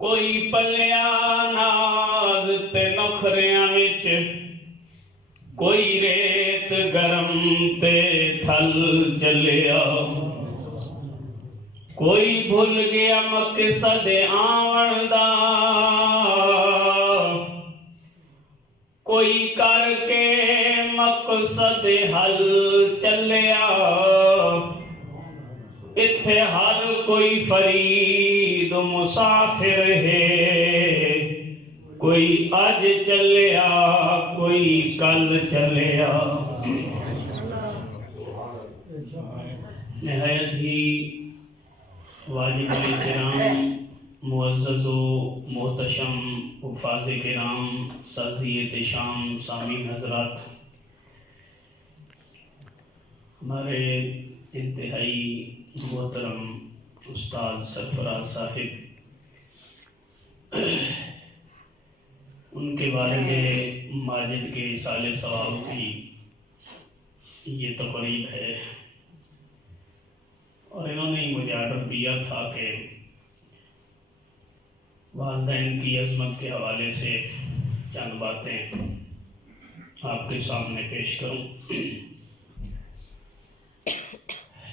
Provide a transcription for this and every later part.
کوئی پلیا ناز تے نخریاں وچ، کوئی ریت گرم تے تھل چلیا، کوئی بھول گیا مقصد آون دا، کوئی کر کے مقصد حل چلیا، اتھے ہر کوئی فرید مسافر ہے، کوئی اج چلیا کوئی کل چلیا۔ نہایت ہی واجب احترام معزز و محتشم حفاظ کرام، سازی احتشام، سامعین حضرات، ہمارے انتہائی محترم استاد سرفراز صاحب، ان کے بارے میں ماجد کے سال ثواب کی یہ تقریب ہے، اور انہوں نے مجھے آرڈر دیا تھا کہ والدین کی عظمت کے حوالے سے چند باتیں آپ کے سامنے پیش کروں۔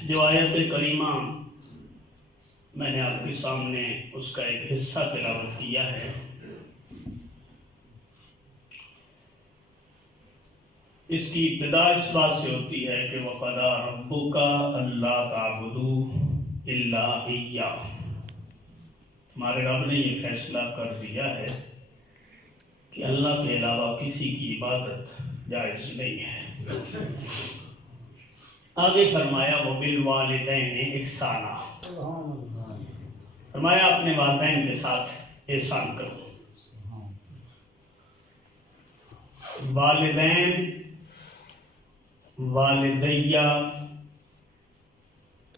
جو آیت کریمہ میں نے آپ کے سامنے اس کا ایک حصہ تلاوت کیا ہے، اس کی ابتدا اس بات سے ہوتی ہے کہ وَقَضَىٰ رَبُّكَ أَلَّا تَعْبُدُوا إِلَّا إِيَّاهُ، تمہارے رب نے یہ فیصلہ کر دیا ہے کہ اللہ کے علاوہ کسی کی عبادت جائز نہیں ہے۔ آگے فرمایا وَبِالْوَالِدَيْنِ إِحْسَانًا، فرمایا اپنے والدین کے ساتھ احسان کرو۔ والدین، والدیہ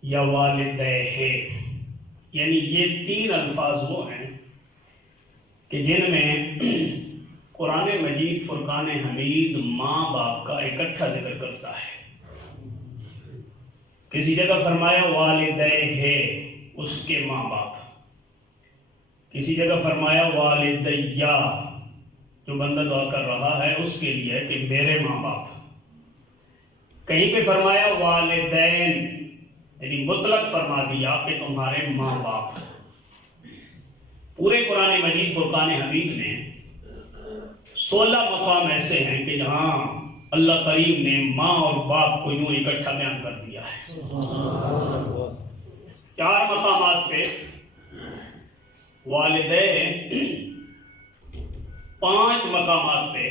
یا والدیہ، یعنی یہ تین الفاظ وہ ہیں کہ جن میں قرآن مجید فرقان حمید ماں باپ کا اکٹھا ذکر کرتا ہے۔ کسی جگہ فرمایا والدیہ، اس کے ماں باپ، کسی جگہ فرمایا والدیہ، جو بندہ دعا کر رہا ہے اس کے لیے کہ میرے ماں باپ، کہیں پہ فرمایا والدین، یعنی مطلق فرما دیا کہ تمہارے ماں باپ۔ پورے قرآن مجید فرقان حمید میں 16 مقام ایسے ہیں کہ جہاں اللہ کریم نے ماں اور باپ کو یوں اکٹھا بیان کر دیا ہے۔ 4 مقامات پہ والدین، 5 مقامات پہ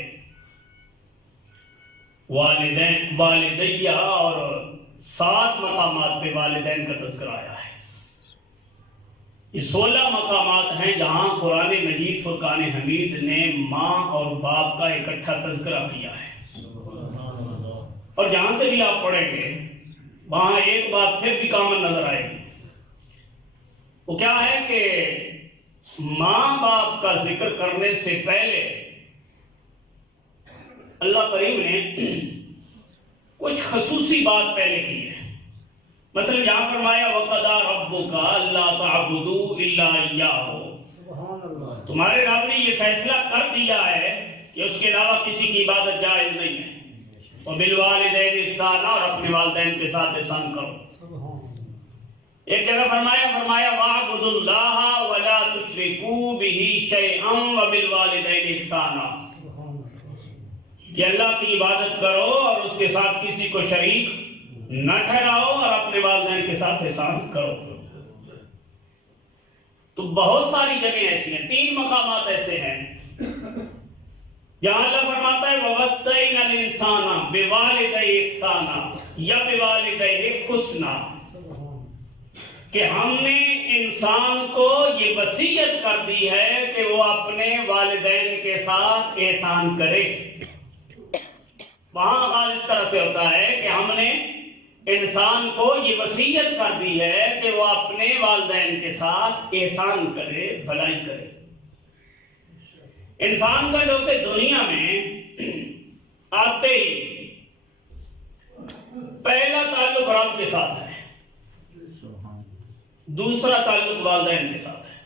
والدین والدیہ، اور 7 مقامات پہ والدین کا تذکرہ آیا ہے۔ یہ 16 مقامات ہیں جہاں قرآن مجید فرقان حمید نے ماں اور باپ کا اکٹھا تذکرہ کیا ہے، اور جہاں سے بھی آپ پڑھیں گے وہاں ایک بات پھر بھی کامن نظر آئے گی، وہ کیا ہے کہ ماں باپ کا ذکر کرنے سے پہلے اللہ کریم نے کچھ خصوصی بات پہلے کی ہے۔ مثلا یہاں فرمایا وَقَضَىٰ رَبُّكَ أَلَّا تَعْبُدُوا إِلَّا إِيَّاهُ، تمہارے رب نے یہ فیصلہ کر دیا ہے کہ اس کے علاوہ کسی کی عبادت جائز نہیں ہے۔ وَبِالْوَالِدَيْنِ إِحْسَانًا، اور اپنے والدین کے ساتھ احسان کرو۔ ایک جگہ فرمایا وَاعْبُدُوا اللَّهَ وَلَا تُشْرِكُوا بِهِ شَيْئًا وَبِالْوَالِدَيْنِ إِحْسَانًا، کہ اللہ کی عبادت کرو اور اس کے ساتھ کسی کو شریک نہ ٹھہراؤ، اور اپنے والدین کے ساتھ احسان کرو۔ تو بہت ساری جگہیں ایسی ہیں، 3 مقامات ایسے ہیں جہاں اللہ فرماتا ہے وَوَصَّيْنَا الْإِنسَانَ بِوَالِدَيْهِ إِحْسَانًا یا بِوَالِدَيْهِ حُسْنًا، کہ ہم نے انسان کو یہ وصیت کر دی ہے کہ وہ اپنے والدین کے ساتھ احسان کرے۔ وہاں آغاز اس طرح سے ہوتا ہے کہ ہم نے انسان کو یہ وصیت کر دی ہے کہ وہ اپنے والدین کے ساتھ احسان کرے، بھلائی کرے۔ انسان کا جو کہ دنیا میں آتے ہی پہلا تعلق رب کے ساتھ ہے، دوسرا تعلق والدین کے ساتھ ہے،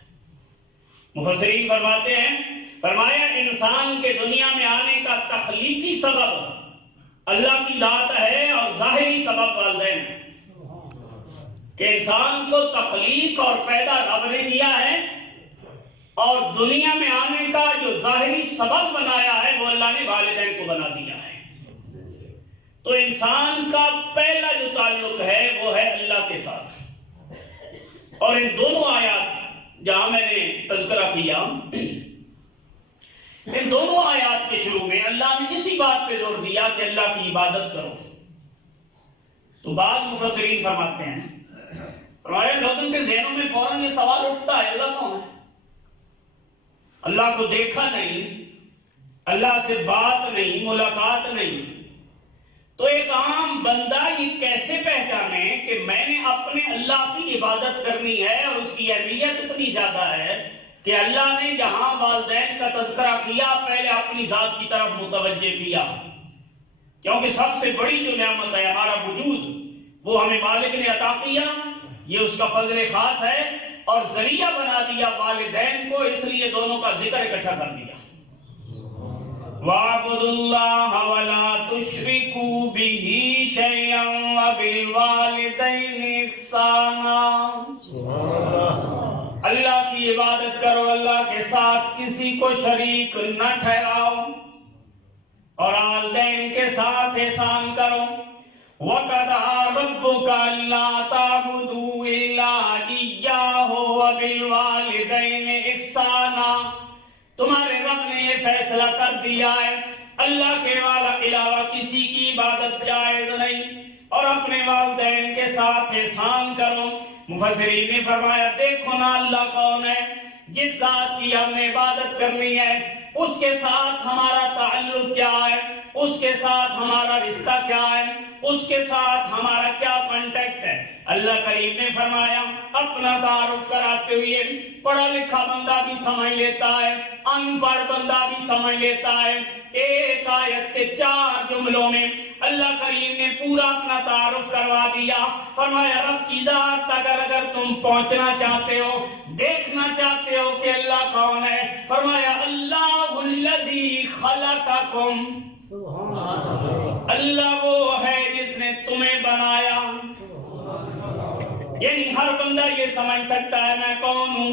مفسرین فرماتے ہیں، فرمایا انسان کے دنیا میں آنے کا تخلیقی سبب اللہ کی ذات ہے اور ظاہری سبب والدین ہے، کہ انسان کو تخلیق اور پیدا رب نے کیا ہے، اور دنیا میں آنے کا جو ظاہری سبب بنایا ہے وہ اللہ نے والدین کو بنا دیا ہے۔ تو انسان کا پہلا جو تعلق ہے وہ ہے اللہ کے ساتھ، اور ان دونوں آیات جہاں میں نے تذکرہ کیا، ان دونوں آیات کے شروع میں اللہ نے اسی بات پہ زور دیا کہ اللہ کی عبادت کرو۔ تو بعض مفسرین فرماتے ہیں، فرمایا لوگوں کے ذہنوں میں فوراً یہ سوال اٹھتا ہے اللہ کون ہے؟ اللہ کو دیکھا نہیں، اللہ سے بات نہیں، ملاقات نہیں، تو ایک عام بندہ یہ کیسے پہچانے کہ میں نے اپنے اللہ کی عبادت کرنی ہے، اور اس کی اہمیت اتنی زیادہ ہے کہ اللہ نے جہاں والدین کا تذکرہ کیا پہلے اپنی ذات کی طرف متوجہ کیا، کیونکہ سب سے بڑی جو نعمت ہے ہمارا وجود وہ ہمیں مالک نے عطا کیا، یہ اس کا فضل خاص ہے، اور ذریعہ بنا دیا والدین کو، اس لیے دونوں کا ذکر اکٹھا کر دیا۔ وَاعْبُدُوا اللَّهَ وَلَا تُشْرِكُوا بِهِ شَيْئًا وَبِالْوَالِدَيْنِ إِحْسَانًا۔ اللہ کی عبادت کرو، اللہ کے ساتھ کسی کو شریک نہ ٹھہراؤ، اور والدین کے ساتھ احسان کرو۔ وَقَضَىٰ رَبُّكَ أَلَّا تَعْبُدُوا إِلَّا إِيَّاهُ وَبِالْوَالِدَيْنِ إِحْسَانًا۔ تمہارے رب نے یہ فیصلہ کر دیا ہے اللہ کے علاوہ کسی کی عبادت جائز نہیں، اور اپنے والدین کے ساتھ احسان کرو۔ مفسرین نے فرمایا دیکھو نا اللہ کون ہے، جس ذات کی ہم نے عبادت کرنی ہے اس کے ساتھ ہمارا تعلق کیا ہے، اس کے ساتھ ہمارا رشتہ کیا ہے، اس کے ساتھ ہمارا کیا کانٹیکٹ ہے۔ اللہ کریم نے فرمایا اپنا تعارف کراتے ہوئے، پڑھا لکھا بندہ بھی سمجھ لیتا ہے، ان پڑھ بندہ بھی سمجھ لیتا ہے، ایک آیت کے 4 جملوں میں اللہ کریم نے پورا اپنا تعارف کروا دیا۔ فرمایا رب کی ذات اگر تم پہنچنا چاہتے ہو، دیکھنا چاہتے ہو کہ اللہ کون ہے، فرمایا اللہ الذی خلقکم، اللہ وہ ہے جس نے تمہیں بنایا۔ یعنی ہر بندہ یہ سمجھ سکتا ہے میں کون ہوں،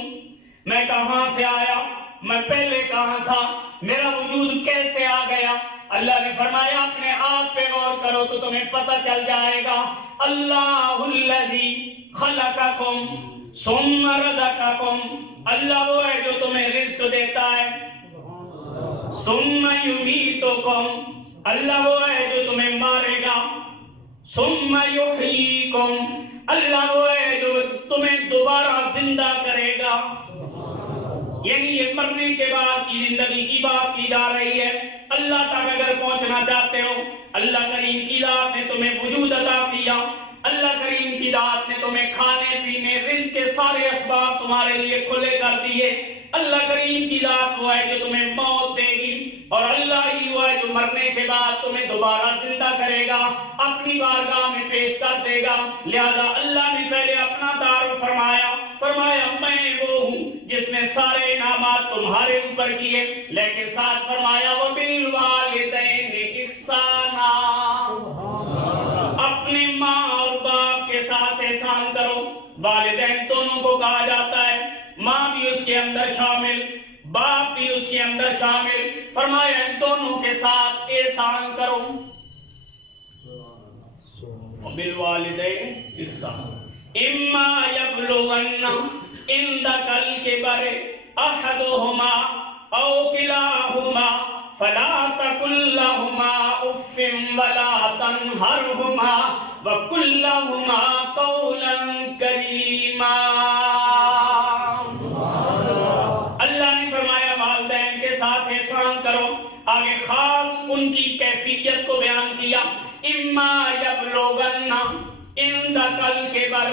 میں کہاں سے آیا، میں پہلے کہاں تھا، میرا وجود کیسے آ گیا۔ اللہ نے فرمایا اپنے آپ پہ غور کرو تو تمہیں پتہ چل جائے گا۔ اللہ الذی خلقکم ثم رزقکم، اللہ وہ ہے جو تمہیں رزق دیتا ہے۔ ثم یمیتکم، اللہ وہ ہے جو تمہیں مارے گا۔ ثم یحییکم، اللہ وہ ہے جو تمہیں دوبارہ زندہ کرے گا۔ یعنی یہ مرنے کے بعد کی زندگی کی بات کی جا رہی ہے۔ اللہ تک اگر پہنچنا چاہتے ہو، اللہ کریم کی ذات نے تمہیں وجود عطا کیا، اللہ کریم کی ذات نے تمہیں کھانے پینے رزق کے سارے اسباب تمہارے لیے کھلے کر دیے۔ اللہ کریم کی ذات وہ ہے جو تمہیں موت دے گی، اور اللہ ہی وہ ہے جو مرنے کے بعد تمہیں دوبارہ زندہ کرے گا، اپنی بارگاہ میں پیش کر دے گا۔ لہذا اللہ نے پہلے اپنا تعارف فرمایا، فرمایا میں وہ ہوں جس نے سارے انعامات تمہارے اوپر کیے، لیکن ساتھ فرمایا وَبِالْوَالِدَيْنِ إِحْسَانًا، اپنے ماں اور باپ کے ساتھ احسان کرو۔ والدین دونوں کو کہا جاتا ہے، ماں بھی اس کے اندر شامل، باپ بھی اس کے اندر شامل۔ فرمایا ان دونوں کے ساتھ احسان کرو۔ وَبِالْوَالِدَيْنِ إِحْسَانًا إِمَّا يَبْلُغَنَّ عِندَكَ الْكِبَرَ أَحَدُهُمَا أَوْ كِلَاهُمَا فَلَا تَقُل لَّهُمَا أُفٍّ وَلَا تَنْهَرْهُمَا وَقُل لَّهُمَا قَوْلًا كَرِيمًا۔ اللہ نے فرمایا والدین کے ساتھ احسان کرو، آگے خاص ان کی کیفیت کو بیان کیا۔ اما یبلغن عندک الکبر،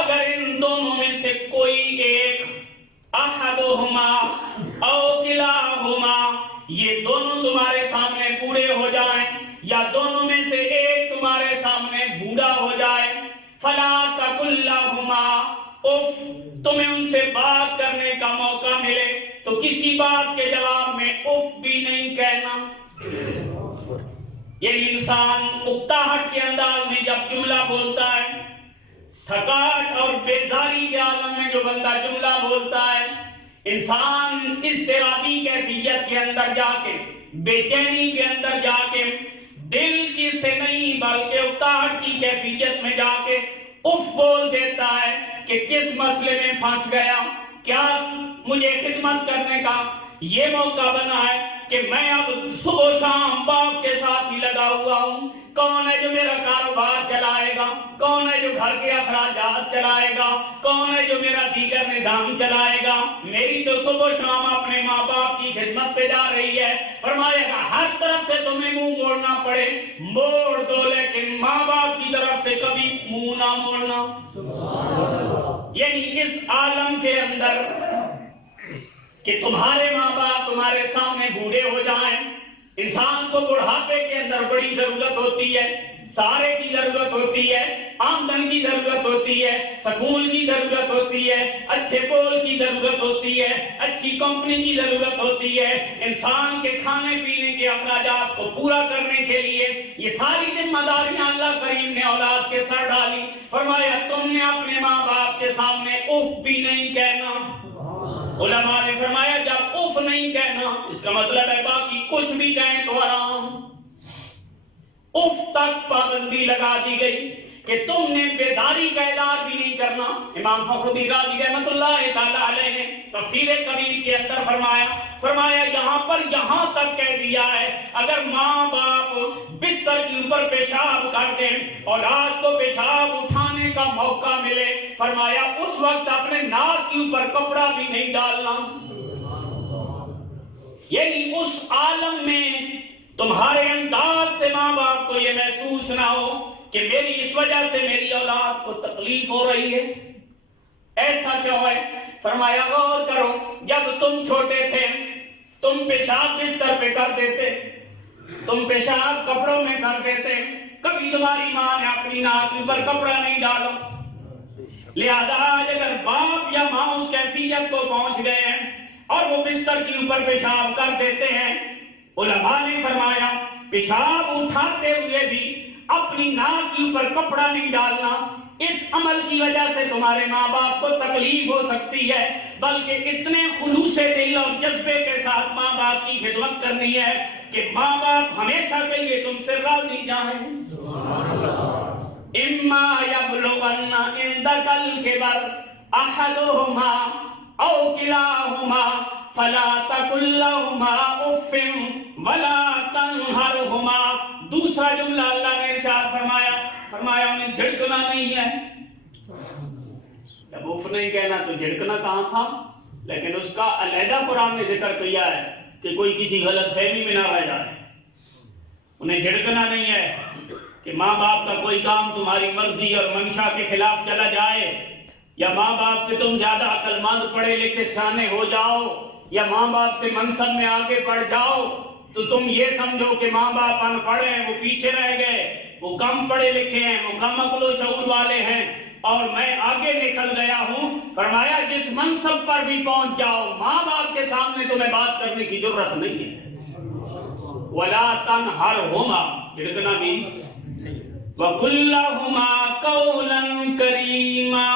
اگر ان دونوں میں سے کوئی ایک، احدہما او کلاہما، یہ دونوں تمہارے سامنے بوڑھے ہو جائیں، یا دونوں میں سے ایک تمہارے سامنے بوڑھا ہو جائے، فلا تقل لہما اف، تمہیں ان سے بات کرنے کا موقع ملے کسی بات کے جواب میں اف بھی نہیں کہنا. یہ انسان اکتاہٹ کے انداز میں جب جملہ بولتا ہے، تھکاٹ اور بیزاری کے عالم میں جو بندہ جملہ بولتا ہے، انسان اضطرابی کیفیت کے اندر جا کے، بے چینی کے اندر جا کے، دل کی سے نہیں بلکہ اکتاہٹ کی کیفیت میں جا کے اف بول دیتا ہے کہ کس مسئلے میں پھنس گیا. کیا مجھے خدمت کرنے کا یہ موقع بنا ہے کہ میں اب صبح و شام باپ کے ساتھ ہی لگا ہوا ہوں. کون ہے جو میرا کاروبار چلائے گا؟ کون ہے جو گھر کے اخراجات چلائے گا؟ کون ہے جو میرا دیگر نظام چلائے گا؟ میری تو صبح و شام اپنے ماں باپ کی خدمت پہ جا رہی ہے. فرمایا گا ہر طرف سے تمہیں منہ موڑنا پڑے موڑ دو، لیکن ماں باپ کی طرف سے کبھی منہ نہ موڑنا. یعنی اس عالم کے اندر کہ تمہارے ماں باپ تمہارے سامنے بوڑھے ہو جائیں، انسان کو بڑھاپے کے اندر بڑی ضرورت ہوتی ہے، سہارے کی ضرورت ہوتی ہے، آمدن کی ضرورت ہوتی ہے، سکون کی ضرورت ہوتی ہے، اچھے پول کی ضرورت ہوتی ہے، اچھی کمپنی کی ضرورت ہوتی ہے. انسان کے کھانے پینے کے اخراجات کو پورا کرنے کے لیے یہ ساری ذمہ داریاں اللہ کریم نے اولاد کے سر ڈالی. فرمایا تم نے اپنے ماں باپ کے سامنے اف بھی نہیں کہنا. علماء نے فرمایا جب اف نہیں کہنا اس کا مطلب ہے باقی کچھ بھی کہیں تو حرام. اف تک پابندی لگا دی گئی کہ تم نے بیداری کا اعلان بھی نہیں کرنا. امام فخر الدین رازی رحمۃ اللہ تعالی علیہ نے تفسیر کبیر کے اندر فرمایا یہاں پر یہاں تک کہہ دیا ہے اگر ماں باپ بستر کے اوپر پیشاب کر دیں، اولاد کو پیشاب اٹھانے کا موقع ملے، فرمایا اس وقت اپنے ناک کے اوپر کپڑا بھی نہیں ڈالنا. یعنی اس عالم میں تمہارے انداز سے ماں باپ کو یہ محسوس نہ ہو کہ میری اس وجہ سے میری اولاد کو تکلیف ہو رہی ہے. ایسا کیوں ہے؟ فرمایا غور کرو، جب تم چھوٹے تھے تم پیشاب بستر پہ کر دیتے، تم پیشاب کپڑوں میں کر دیتے، کبھی تمہاری ماں نے اپنی ناک پر کپڑا نہیں ڈالا. لہذا آج اگر باپ یا ماں اس کیفیت کو پہنچ گئے ہیں اور وہ بستر کے اوپر پیشاب کر دیتے ہیں، علماء نے فرمایا پیشاب اٹھاتے ہوئے بھی اپنی ناک کے اوپر کپڑا نہیں ڈالنا. اس عمل کی وجہ سے تمہارے ماں باپ کو تکلیف ہو سکتی ہے، بلکہ اتنے خلوص دل اور جذبے کے ساتھ ماں باپ کی خدمت کرنی ہے کہ ماں باپ ہمیشہ کے لیے تم سے راضی جائیں. اما یبلغن عندک الکبر احدہما او کلاہما فلا تقل لهما اف ولا تنہرہما. دوسرا جملہ اللہ نے ارشاد فرمایا انہیں جھڑکنا نہیں ہے. جب اف نہیں کہنا تو جھڑکنا کہاں تھا؟ لیکن اس کا علیحدہ قرآن نے ذکر کیا ہے کہ کوئی کسی غلط فہمی میں نہ رہ جائے. انہیں جھڑکنا نہیں ہے کہ ماں باپ کا کوئی کام تمہاری مرضی اور منشا کے خلاف چلا جائے، یا ماں باپ سے تم زیادہ عقل مند پڑھے لکھے سیانے ہو جاؤ، یا ماں باپ سے منصب میں آگے بڑھ جاؤ تو تم یہ سمجھو کہ ماں باپ ان پڑھ ہیں، وہ پیچھے رہ گئے، وہ کم پڑھے لکھے ہیں، وہ کم عقل و شعور والے ہیں اور میں آگے نکل گیا ہوں. فرمایا جس منصب پر بھی پہنچ جاؤ ماں باپ کے سامنے تمہیں بات کرنے کی ضرورت نہیں ہے. وَلَا تَنْهَرْهُمَا، جھڑکنا بھی. وَقُلْ لَهُمَا قَوْلًا كَرِيمًا.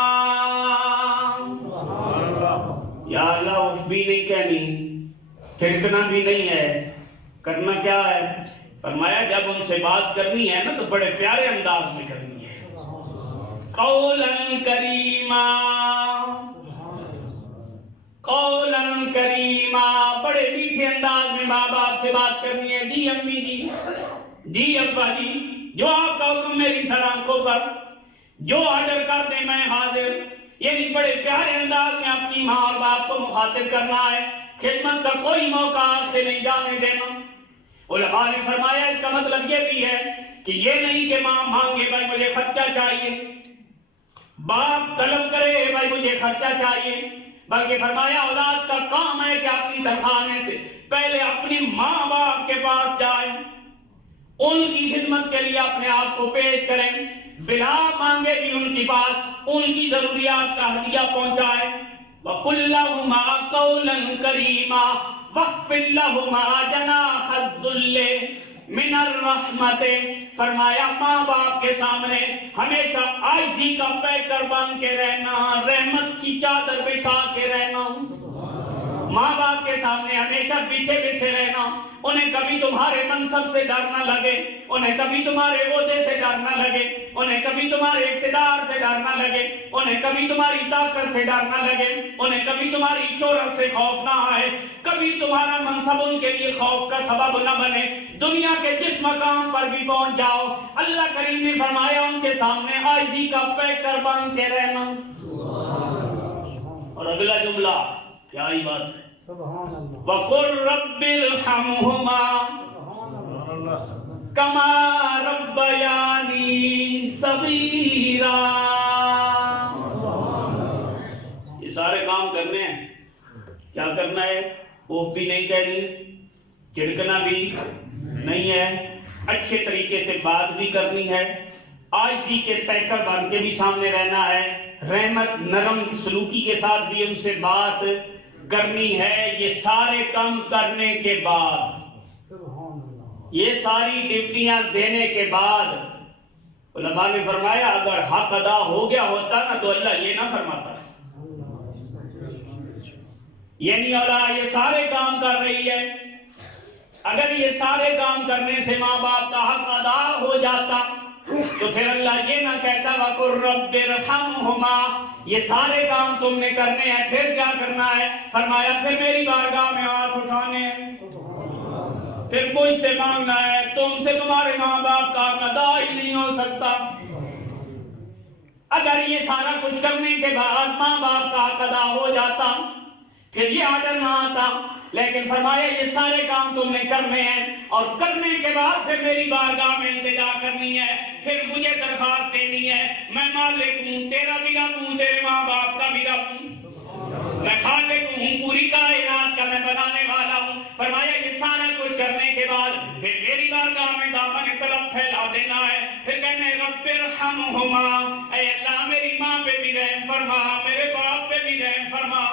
یا اللہ اف بھی نہیں کہنی، جھڑکنا بھی نہیں ہے، کرنا کیا ہے؟ فرمایا جب ان سے بات کرنی ہے نا تو بڑے پیارے انداز میں کرنی ہے. قولاً کریما، قولاً کریما، بڑے میٹھے انداز میں ماں باپ سے بات کرنی ہے. جی امی جی، جی ابا جی، جو آپ کا حکم میری سر آنکھوں پر، جو آرڈر کر دیں میں حاضر. یعنی بڑے پیارے انداز میں اپنی ماں اور باپ کو مخاطب کرنا ہے. خدمت کا کوئی موقع آپ سے نہیں جانے دینا. علماء نے فرمایا اس کا مطلب یہ بھی ہے کہ یہ نہیں کہ ماں مانگے بھائی مجھے خرچہ چاہیے، باپ طلب کرے بھائی مجھے خرچہ چاہیے، بلکہ فرمایا اولاد کا کام ہے کہ اپنی تنخواہ میں سے پہلے اپنی ماں باپ کے پاس جائیں، ان کی خدمت کے لیے اپنے آپ کو پیش کریں، بلا مانگے بھی ان کے پاس ان کی ضروریات کا ہدیہ پہنچائے. وَقُلْ لَهُمَا قَوْلًا كَرِيمًا وَاخْفِضْ لَهُمَا جَنَاحَ الذُّلِّ من الرحمت. فرمایا ماں باپ کے سامنے ہمیشہ عاجزی کا پیکر بن کے رہنا، رحمت کی چادر بچھا کے رہنا. ماں باپ کے سامنے ہمیشہ پیچھے پیچھے رہنا. انہیں کبھی تمہارے منصب سے ڈر نہ لگے، انہیں کبھی تمہارے عہدے سے ڈر نہ لگے، انہیں کبھی تمہارے اقتدار سے ڈر نہ لگے، انہیں کبھی تمہاری طاقت سے ڈر نہ لگے، انہیں کبھی تمہاری شہرت سے خوف نہ آئے، کبھی تمہارا منصب ان کے لیے خوف کا سبب نہ بنے. دنیا کے جس مقام پر بھی پہنچ جاؤ، اللہ کریم نے فرمایا ان کے سامنے عاجزی کا پیکر بن کے رہنا. اور اگلا جملہ کیا ہی بات ہے، وَقُلْ رَبِّ ارْحَمْهُمَا كَمَا رَبَّيَانِي صَغِيرًا. یہ سارے کام کرنے ہیں. کیا کرنا ہے؟ اوف بھی نہیں کہنی، چڑکنا بھی نہیں ہے، اچھے طریقے سے بات بھی کرنی ہے، عاجزی کے پیکر بن کے بھی سامنے رہنا ہے، رحمت نرم سلوکی کے ساتھ بھی ان سے بات کرنی ہے. یہ سارے کام کرنے کے بعد، یہ ساری ڈیوٹیاں دینے کے بعد علماء نے فرمایا اگر حق ادا ہو گیا ہوتا نا تو اللہ یہ نہ فرماتا. یعنی اللہ یہ سارے کام کر رہی ہے، اگر یہ سارے کام کرنے سے ماں باپ کا حق ادا ہو جاتا تو پھر اللہ یہ نہ کہتا وَقُلْ رَبِّ ارْحَمْهُمَا. یہ سارے کام تم نے کرنے ہیں، پھر کیا کرنا ہے؟ فرمایا پھر میری بارگاہ میں ہاتھ اٹھانے ہیں، پھر مجھ سے مانگنا ہے. تم سے تمہارے ماں باپ کا حق ادا ہی نہیں ہو سکتا. اگر یہ سارا کچھ کرنے کے بعد ماں باپ کا حق ادا ہو جاتا پھر یہ آڈر نہ آتا. لیکن فرمایا یہ سارے کام تم نے کرنے ہیں اور کرنے کے بعد پھر میری بارگاہ میں التجا کرنی ہے، پھر مجھے درخواست دینی ہے. میں مالک ہوں، تیرا بھی رب ہوں، تیرے ماں باپ کا بھی رب ہوں، میں خالق ہوں، پوری کائنات کا میں بنانے والا ہوں. فرمایا یہ سارا کچھ کرنے کے بعد پھر میری بارگاہ میں دامن طلب پھیلا دینا ہے، پھر کہنا ہے رب ارحمہما، اے اللہ میری ماں پہ بھی رحم فرما، میرے باپ پہ بھی رحم فرما.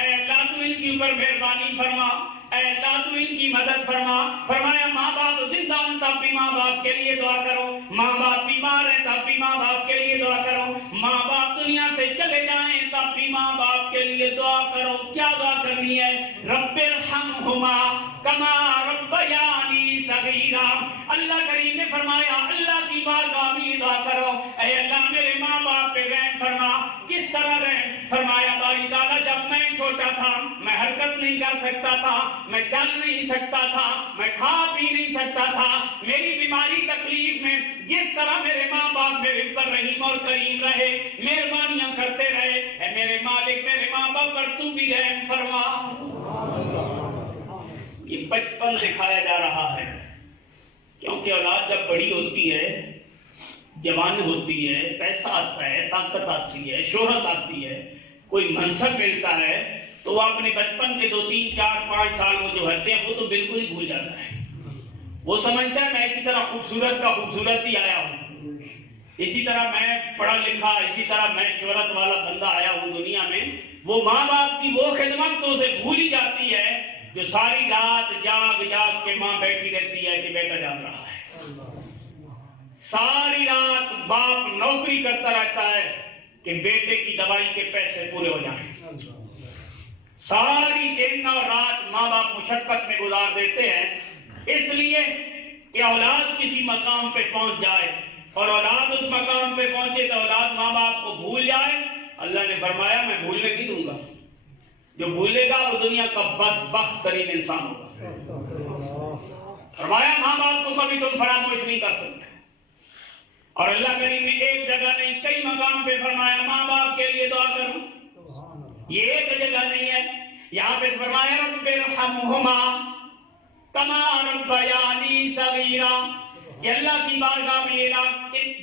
اے اللہ تو ان کی اوپر مہربانی فرما، اے اللہ تو ان کی مدد فرما. فرمایا ماں باپ زندہ ہوں تب بھی ماں باپ کے لیے دعا کرو، ماں باپ بیمار ہیں تب بھی ماں باپ کے لیے دعا کرو، ماں باپ دنیا سے چلے جائیں تب بھی ماں باپ کے لیے دعا کرو. کیا دعا کرنی ہے؟ رب ارحمہما کما ربیانی صغیرا. اللہ کریم نے فرمایا اللہ کی بارگاہ میں دعا کرو، اے اللہ میرے ماں باپ پہ رحم فرما. کس طرح رحم؟ فرمایا باری تعالیٰ جب میں چھوٹا تھا میں حرکت نہیں کر سکتا تھا، میں چل نہیں سکتا تھا، میں کھا پی نہیں سکتا تھا، میری بیماری تکلیف میں جس طرح میرے ماں باپ میرے اوپر رحیم اور کریم رہے، مہربانیاں کرتے رہے، اے میرے مالک میرے ماں باپ پر تو بھی رحم فرما. یہ بچپن سکھایا جا رہا ہے، کیونکہ اولاد جب بڑی ہوتی ہے، جوان ہوتی ہے، پیسہ آتا ہے، طاقت آتی ہے، شہرت آتی ہے، کوئی منصب ملتا ہے تو وہ اپنے بچپن کے 2 3 4 5 سال وہ جو ہوتے ہیں وہ تو بالکل ہی بھول جاتا ہے. وہ سمجھتا ہے میں اسی طرح خوبصورت کا خوبصورت ہی آیا ہوں، اسی طرح میں پڑھا لکھا، اسی طرح میں شہرت والا بندہ آیا ہوں دنیا میں. وہ ماں باپ کی وہ خدمت تو اسے بھول ہی جاتی ہے جو ساری رات جاگ جاگ کے ماں بیٹھی رہتی ہے کہ بیٹا جاگ رہا ہے. ساری رات باپ نوکری کرتا رہتا ہے کہ بیٹے کی دوائی کے پیسے پورے ہو جائیں. ساری دن اور رات ماں باپ مشقت میں گزار دیتے ہیں اس لیے کہ اولاد کسی مقام پہ پہنچ جائے، اور اولاد اس مقام پہ پہنچے تو اولاد ماں باپ کو بھول جائے. اللہ نے فرمایا میں بھولنے نہیں دوں گا، جو بھولے گا وہ دنیا کا بدبخت ترین انسان ہوگا. فرمایا ماں باپ کو کبھی تم فراموش نہیں کر سکتے. اور اللہ کریم نے ایک جگہ نہیں کئی مقام پہ فرمایا ماں باپ کے لیے دعا کرو. یہ ایک جگہ نہیں ہے، یہاں پہ فرمایا رب ارحمہما کما ربیانی صغیرا، کہ اللہ کی بارگاہ میں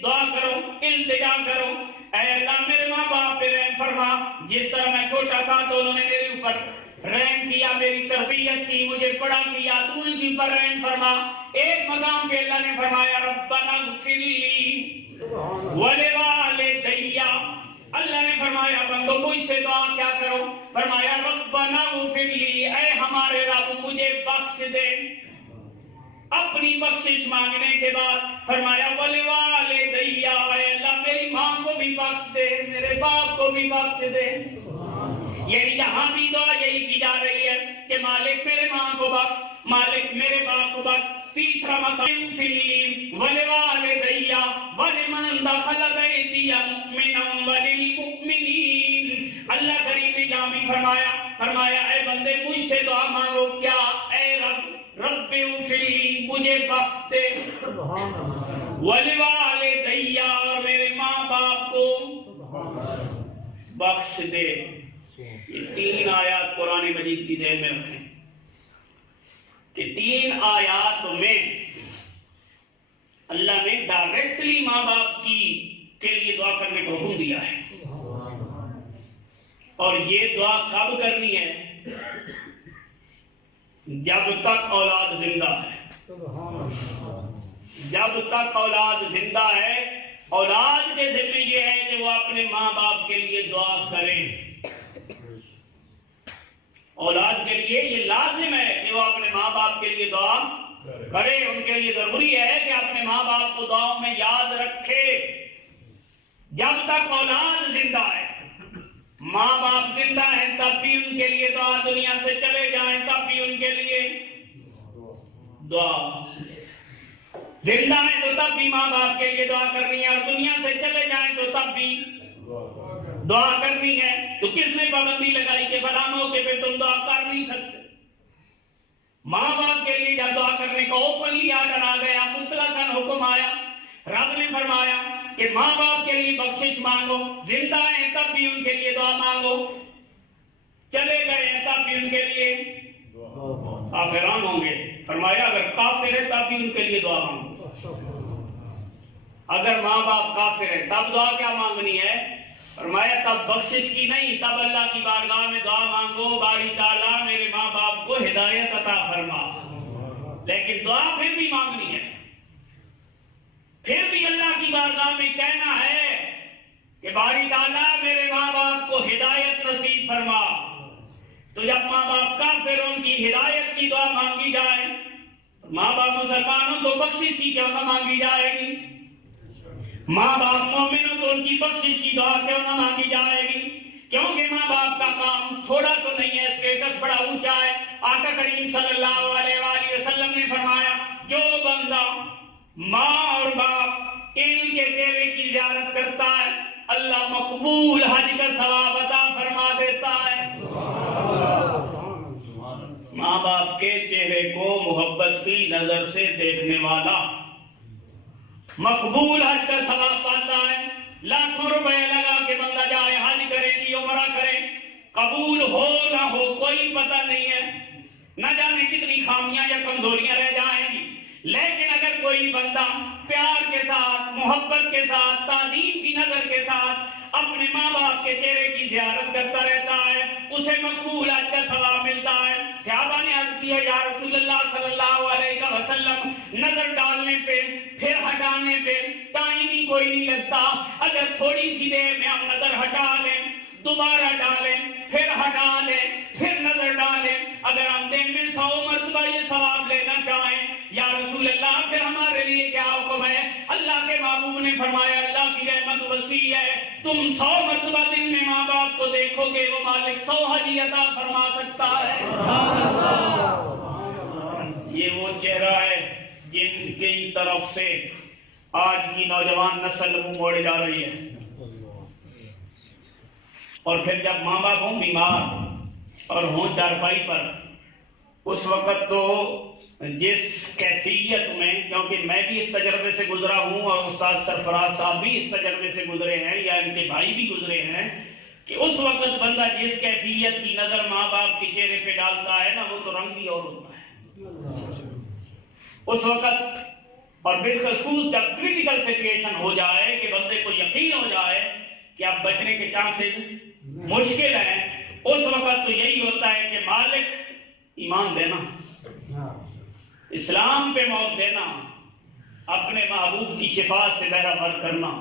دعا کرو، التجا کرو، اے اللہ میرے ماں باپ پہ رحم فرما. جس طرح میں چھوٹا تھا تو انہوں نے میرے اوپر رحم کیا، میری تربیت کی، مجھے بڑا کیا، تو ان کے اوپر رحم فرما. ایک مقام پہ اللہ نے فرمایا ربنا اغفر لی ولوالدی، اللہ نے فرمایا بندو مجھ سے دعا کیا کرو؟ فرمایا ربنا اغفر لی، اے ہمارے رب مجھے بخش دے۔ اپنی بخشش مانگنے کے بعد فرمایا وَلِوَالِدَيَّ، اے اللہ میری ماں کو بھی بخش دے، میرے باپ کو بھی بخش دے۔ یعنی یہاں بھی دعا یہی کی جا رہی ہے کہ مالک میرے ماں کو بخش، مالک میرے باپ کو بخش۔ تیسرا مقام فی وَلِوَالِدَيَّ وَلِمَنْ دَخَلَ بَيْتِيَ مُؤْمِنًا وَلِلْمُؤْمِنِينَ۔ اللہ کریم نے یہاں بھی فرمایا اے بندے مجھ سے دعا مانگو، کیا؟ اے رب اغفر لی، مجھے بخش دے، وَلِوَالِدَيَّ، اور میرے ماں باپ کو بخش دے۔ یہ 3 آیات قرآن مجید کی ذہن میں رکھیں کہ 3 آیات میں اللہ نے ڈائریکٹلی ماں باپ کے لیے دعا کرنے کو حکم دیا ہے۔ اور یہ دعا کب کرنی ہے؟ جب تک اولاد زندہ ہے۔ جب تک اولاد زندہ ہے، اولاد کے ذمہ یہ ہے کہ وہ اپنے ماں باپ کے لیے دعا کرے۔ اولاد کے لیے یہ لازم ہے کہ وہ اپنے ماں باپ کے لیے دعا کرے، ان کے لیے ضروری ہے کہ اپنے ماں باپ کو دعاؤں میں یاد رکھے۔ جب تک اولاد زندہ ہے، ماں باپ زندہ ہیں، تب بھی ان کے لیے دعا، دنیا سے چلے جائیں تب بھی ان کے لیے دعا۔ زندہ ہیں تو تب بھی ماں باپ کے لیے دعا کرنی ہے، اور دنیا سے چلے جائیں تو تب بھی دعا کرنی ہے۔ تو کس نے پابندی لگائی کہ فلاں موقع پہ تم دعا کر نہیں سکتے؟ ماں باپ کے لیے جب دعا کرنے کا اوپنلی آرڈر آ گیا، مطلقاً حکم آیا، رب نے فرمایا کہ ماں باپ کے لیے بخشش مانگو، زندہ ہیں تب بھی ان کے لیے دعا مانگو، چلے گئے ہیں تب بھی ان کے لیے کافران ہوں گے۔ فرمایا اگر کافر ہے تب بھی ان کے لیے دعا مانگو۔ اگر ماں باپ کافر ہے تب دعا کیا مانگنی ہے؟ فرمایا تب بخشش کی نہیں، تب اللہ کی بارگاہ میں دعا مانگو، باری تعالیٰ میرے ماں باپ کو ہدایت عطا فرما۔ لیکن دعا پھر بھی مانگنی ہے، پھر بھی اللہ کی بارگاہ میں کہنا ہے کہ باری تعالیٰ میرے ماں باپ کو ہدایت نصیب فرما۔ تو جب ماں باپ کافر ان کی ہدایت کی دعا مانگی جائے، ماں باپ مسلمانوں تو بخشش کی کیوں نہ مانگی جائے گی؟ ماں باپ مومنوں تو ان کی بخشش کی دعا کیوں نہ مانگی جائے گی؟ کیونکہ ماں باپ کا کام تھوڑا تو نہیں ہے، اسٹیٹس بڑا اونچا ہے۔ آقا کریم صلی اللہ علیہ وآلہ وسلم نے فرمایا جو بندہ ماں اور باپ ان کے چہرے کی زیارت کرتا ہے، اللہ مقبول حج کا ثواب عطا فرما دیتا ہے۔ ماں باپ کے چہرے کو محبت کی نظر سے دیکھنے والا مقبول حج کا ثواب پاتا ہے۔ لاکھوں روپے لگا کے بندہ جائے، حج کرے گی، عمرہ کرے، قبول ہو نہ ہو کوئی پتہ نہیں ہے، نہ جانے کتنی خامیاں یا کمزوریاں رہ جائیں گی، لیکن اگر کوئی بندہ پیار کے ساتھ، محبت کے ساتھ، تعظیم کی نظر کے ساتھ اپنے ماں باپ کے چہرے کی زیارت کرتا رہتا ہے، اسے مقبول حج کا ثواب ملتا ہے۔ صحابہ نے عرض کیا یا رسول اللہ صلی اللہ علیہ وسلم، نظر ڈالنے پہ پھر ہٹانے پہ ٹائم ہی کوئی نہیں لگتا، اگر تھوڑی سی دیر میں ہم نظر ہٹا لیں، دوبارہ ڈالیں، پھر ہٹا لیں، پھر نظر ڈالیں، اگر ہم دن میں 100 مرتبہ یہ ثواب لینا چاہیں یا رسول اللہ پھر ہمارے لیے کیا حکم ہے؟ اللہ کے محبوب نے فرمایا اللہ کی رحمت وسیع ہے، تم 100 مرتبہ دن میں ماں باپ کو دیکھو گے، وہ مالک 100 حج عطا فرما سکتا ہے۔ یہ وہ چہرہ ہے جن کی طرف سے آج کی نوجوان نسل منہ موڑے جا رہی ہے۔ اور پھر جب ماں باپ ہوں بیمار اور ہوں چارپائی پر، اس وقت تو جس کیفیت میں، کیونکہ میں بھی اس تجربے سے گزرا ہوں اور استاد سرفراز صاحب بھی اس تجربے سے گزرے ہیں یا ان کے بھائی بھی گزرے ہیں، کہ اس وقت بندہ جس کیفیت کی نظر ماں باپ کے چہرے پہ ڈالتا ہے نا، وہ تو رنگ ہی اور ہوتا ہے اس وقت۔ اور بالخصوص جب کریٹیکل سچویشن ہو جائے کہ بندے کو یقین ہو جائے کہ اب بچنے کے چانسز مشکل ہیں، اس وقت تو یہی ہوتا ہے کہ مالک ایمان دینا، اسلام پہ موت دینا، اپنے محبوب کی شفاعت سے بہرہ بر کرنا،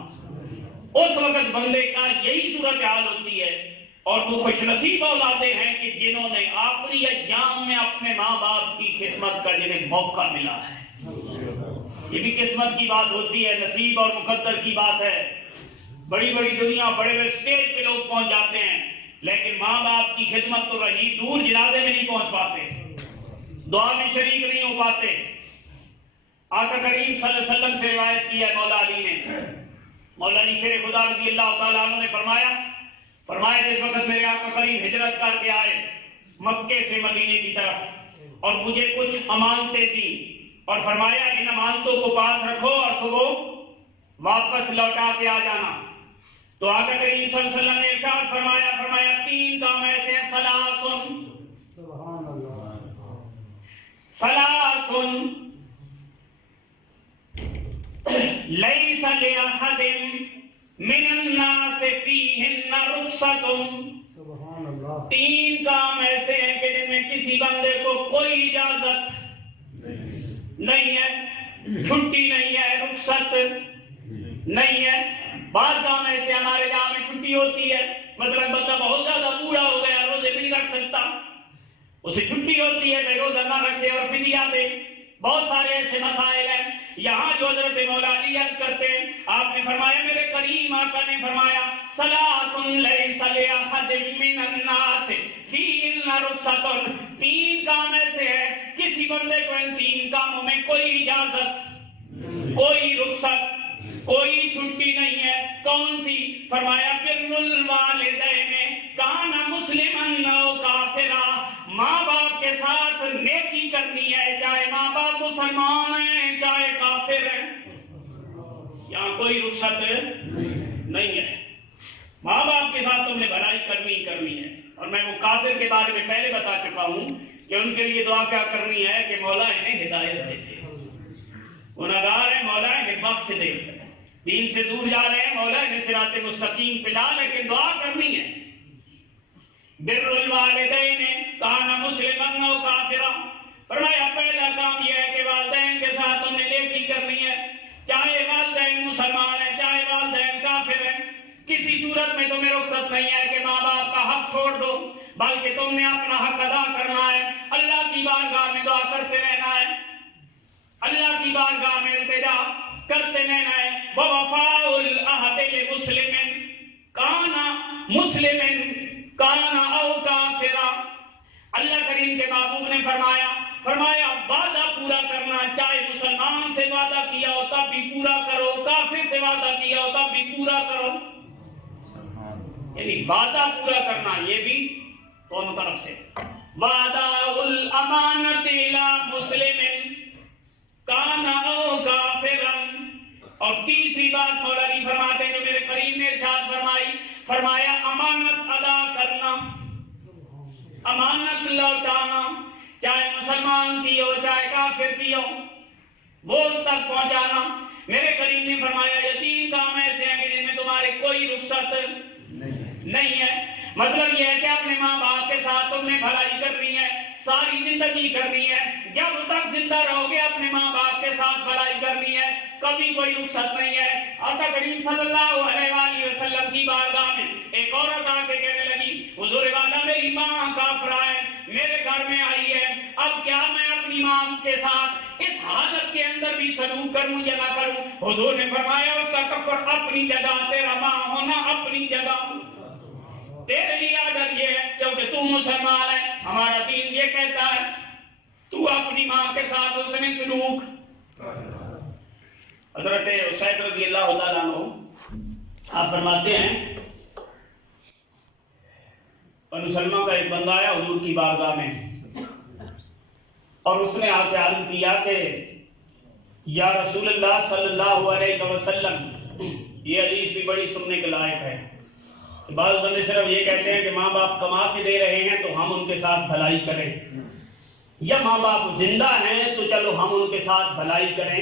اس وقت بندے کا یہی صورتحال ہوتی ہے. اور وہ خوش نصیب اولادیں ہیں کہ جنہوں نے آخری ایام میں اپنے ماں باپ کی خدمت کا جنہیں موقع ملا ہے. یہ بھی قسمت کی بات ہوتی ہے، نصیب اور مقدر کی بات ہے. بڑی بڑی دنیا، بڑے بڑے سٹیج پہ لوگ پہنچ جاتے ہیں، لیکن ماں باپ کی خدمت تو رہی دور، جنازے میں نہیں پہنچ پاتے، دعا میں شریک نہیں ہو پاتے. آقا کریم صلی اللہ علیہ وسلم سے روایت کی ہے مولا علی نے، مولا علی شیر خدا رضی اللہ تعالیٰ عنہ نے فرمایا جس وقت میرے آقا کریم ہجرت کر کے آئے مکے سے مدینے کی طرف اور مجھے کچھ امانتیں دیں اور فرمایا ان امانتوں کو پاس رکھو اور صبح واپس لوٹا کے آ جانا. تو آقا کریم صلی اللہ علیہ وسلم نے ارشاد فرمایا 3 کام ایسے ہیں، سبحان اللہ، لیس لأحد من الناس فیہن رخصۃ. 3 کام ایسے ہیں کہ جن میں کسی بندے کو کوئی اجازت نہیں ہے، چھٹی نہیں ہے، رخصت نہیں ہے. بعض کام ایسے ہمارے جہاں میں چھٹی ہوتی ہے، مثلا بندہ بہت زیادہ بوڑھا ہو گیا، روزے نہیں رکھ سکتا، اسے چھٹی ہوتی ہے کہ روزہ نہ رکھے اور فدیہ دے. بہت سارے ایسے مسائل ہیں. یہاں جو حضرت مولا علی عرض کرتے ہیں، آپ نے فرمایا، میرے کریم آقا نے فرمایا ثلاث لیس لأحد من الناس فیہن رخصۃ. 3 کام ایسے ہیں کسی بندے کو ان 3 کاموں میں کوئی اجازت، کوئی رخصت، کوئی چھٹی نہیں ہے. کون سی؟ فرمایا بر الوالدین کان مسلما او کافرا. ماں باپ کے ساتھ نیکی کرنی ہے، چاہے ماں باپ مسلمان ہیں چاہے کافر ہیں. یہاں کوئی رخصت نہیں ہے. ماں باپ کے ساتھ تم نے بھلائی کرنی ہے. اور میں وہ کافر کے بارے میں پہلے بتا چکا ہوں کہ ان کے لیے دعا کیا کرنی ہے کہ مولا انہیں ہدایت دے دے. گناہگار ہیں، مولا انہیں بخش دے. دین سے دور جا رہے ہیں، مولا انہیں صراط مستقیم پہ لا. لیکن دعا کرنی ہے. بر الوالدین کان مسلما او کافرا. فرمایا پہلا کام یہ ہے کہ والدین کے ساتھ تم نے نیکی کرنی ہے، چاہے والدین مسلمان ہیں چاہے والدین کافر ہیں. کسی صورت میں تمہیں رخصت نہیں ہے کہ ماں باپ کا حق چھوڑ دو، بلکہ تم نے اپنا حق ادا کرنا ہے. اللہ کی بارگاہ میں دعا کرتے رہنا ہے، اللہ کی بارگاہ میں التجا کرتے رہنا ہے. ووفاء العہد لمسلم کان مسلما کان او کافرا. اللہ کریم کے محبوب نے فرمایا وعدہ پورا کرنا، چاہے مسلمان سے وعدہ کیا ہو تب بھی پورا کرو، کافر سے وعدہ کیا ہو تب بھی پورا کرو. یعنی وعدہ پورا کرنا یہ بھی دونوں طرف سے. وعدہ الامانت الی مسلم کان او کافرا. اور تیسری بات مولا علی فرماتے ہیں جو میرے کریم نے ارشاد فرمایا امانت ادا کرنا، امانت لوٹانا، چاہے مسلمان کی ہو چاہے کافر کی ہو، وہ اس تک پہنچانا. میرے کریم نے فرمایا یہ 3 کام ایسے ہیں کہ جن میں تمہارے کوئی رخصت نہیں ہے. مطلب یہ ہے کہ اپنے ماں باپ کے ساتھ تم نے بھلائی کرنی ہے، ساری زندگی کرنی ہے. جب تک زندہ رہو گے اپنے ماں باپ کے ساتھ بھلائی کرنی ہے، کبھی کوئی رخصت نہیں ہے. آقا کریم صلی اللہ علیہ وآلہ وسلم کی بارگاہ میں ایک عورت آ کے کہنے لگی حضور والا میری ماں کافرہ ہے، میرے گھر میں آئی ہے، اب کیا میں اپنی ماں کے ساتھ اس حالت کے اندر بھی سلوک کروں یا نہ کروں؟ حضور نے فرمایا اس کا کفر اپنی جگہ، تیرا ماں ہونا اپنی جگہ. تیرے لیے آڈر یہ ہے کیونکہ تو مسلمان ہے، ہمارا دین یہ کہتا ہے تو اپنی ماں کے ساتھ حسن سلوک. حضرت اسید رضی اللہ تعالیٰ عنہ آپ فرماتے ہیں بنو سلمہ کا ایک بندہ آیا حضور کی بارگاہ میں اور اس نے آ کے عرض کیا کہ یا رسول اللہ صلی اللہ علیہ وسلم. یہ حدیث بھی بڑی سننے کے لائق ہے. بعض بندے صرف یہ کہتے ہیں کہ ماں باپ کما کے دے رہے ہیں تو ہم ان کے ساتھ بھلائی کریں، یا ماں باپ زندہ ہیں تو چلو ہم ان کے ساتھ بھلائی کریں.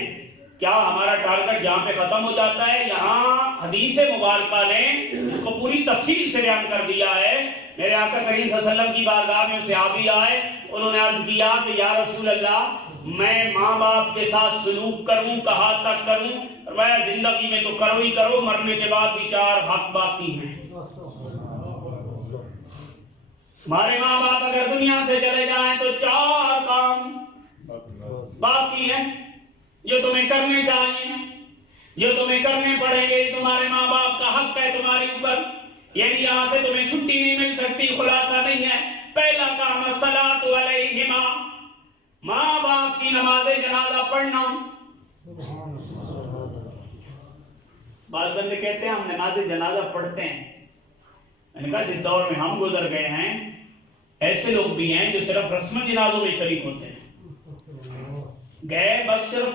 کیا ہمارا ٹارگٹ یہاں پہ ختم ہو جاتا ہے؟ یہاں حدیث مبارکہ نے اس کو پوری تفصیل سے بیان کر دیا ہے میرے آقا کریم صلی اللہ علیہ وسلم کی بارگاہ میں صحابی آئے، انہوں نے عرض کیا کہ یا رسول اللہ میں ماں باپ کے ساتھ سلوک کروں کہاں تک کروں؟ فرمایا زندگی میں تو کرو ہی کرو، مرنے کے بعد بھی 4 حق باقی ہیں۔ ہمارے ماں باپ اگر دنیا سے چلے جائیں تو 4 کام باقی ہیں جو تمہیں کرنے چاہیے، جو تمہیں کرنے پڑیں گے، تمہارے ماں باپ کا حق ہے تمہارے اوپر، یعنی یہاں سے تمہیں چھٹی نہیں مل سکتی، خلاصہ نہیں ہے۔ پہلا کام الصلاۃ علیہما، ماں باپ کی نماز جنازہ پڑھنا۔ بعض بندے کہتے ہیں ہم نماز جنازہ پڑھتے ہیں، میں نے کہا جس دور میں ہم گزر گئے ہیں ایسے لوگ بھی ہیں جو صرف رسم جنازوں میں شریک ہوتے ہیں، گئے بس صرف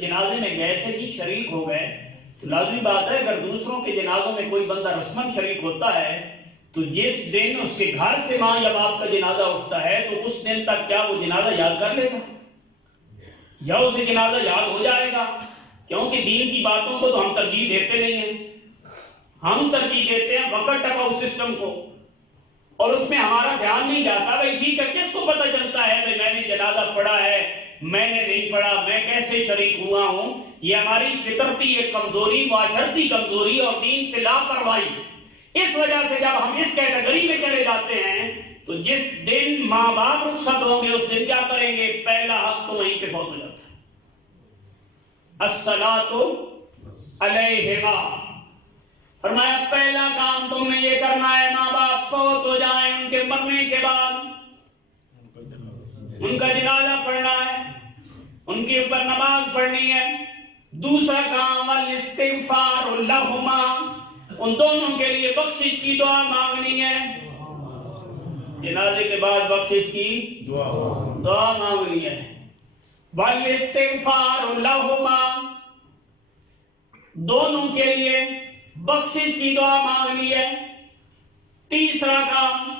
جنازے میں گئے تھے جی، شریک ہو گئے، تو لازمی بات ہے اگر دوسروں کے جنازوں میں کوئی بندہ رسمن شریک ہوتا ہے تو جس دن اس کے گھر سے ماں یا باپ کا جنازہ اٹھتا ہے تو اس دن تک کیا وہ جنازہ یاد کر لے گا یا اسے جنازہ یاد ہو جائے گا؟ کیونکہ دین کی باتوں کو تو ہم ترجیح دیتے نہیں ہیں، ہم ترجیح دیتے ہیں وقت ٹپاؤ سسٹم کو، اور اس میں ہمارا دھیان نہیں جاتا بھائی ٹھیک ہے کس کو پتہ چلتا ہے بھائی میں نے جنازہ پڑھا ہے میں نے نہیں پڑھا، میں کیسے شریک ہوا ہوں؟ یہ ہماری فطرتی ایک کمزوری، معاشرتی کمزوری اور دین سے لاپرواہی۔ اس وجہ سے جب ہم اس کیٹیگری میں چلے جاتے ہیں تو جس دن ماں باپ رخصت ہوں گے اس دن کیا کریں گے؟ پہلا حق تو وہیں پہ فوت ہو جاتا ہے، الصلاۃ علیہما۔ فرمایا پہلا کام تم نے یہ کرنا ہے، ماں باپ فوت ہو جائیں ان کے مرنے کے بعد ان کا جنازہ پڑھنا ہے، ان کے اوپر نماز پڑھنی ہے۔ دوسرا کام الاستغفار لہما، ان دونوں کے لیے بخشش کی دعا مانگنی ہے، جنازے کے بعد بخشش کی دعا مانگنی ہے۔ والاستغفار لہما، دونوں کے لیے بخشش کی دعا مانگنی ہے۔ تیسرا کام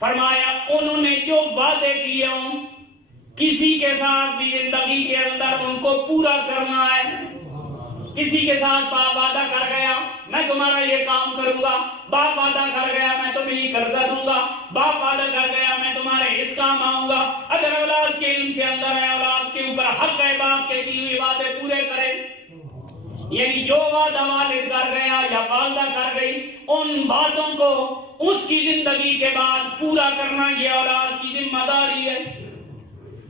فرمایا انہوں نے جو وعدے کیے ہوں کسی کے ساتھ بھی زندگی کے اندر ان کو پورا کرنا ہے۔ کسی کے ساتھ باپ وعدہ کر گیا میں تمہارا یہ کام کروں گا، باپ وعدہ کر گیا میں تمہیں یہ قرضہ دوں گا، باپ وعدہ کر گیا میں تمہارے اس کام آؤں گا، اگر اولاد کے علم کے اندر ہے اولاد کے اوپر حق ہے باپ کے کیے ہوئے وعدے پورے کرے۔ یعنی جو وعدہ والد کر گیا یا والدہ کر گئی ان وعدوں کو اس کی زندگی کے بعد پورا کرنا یہ اولاد کی ذمہ داری ہے۔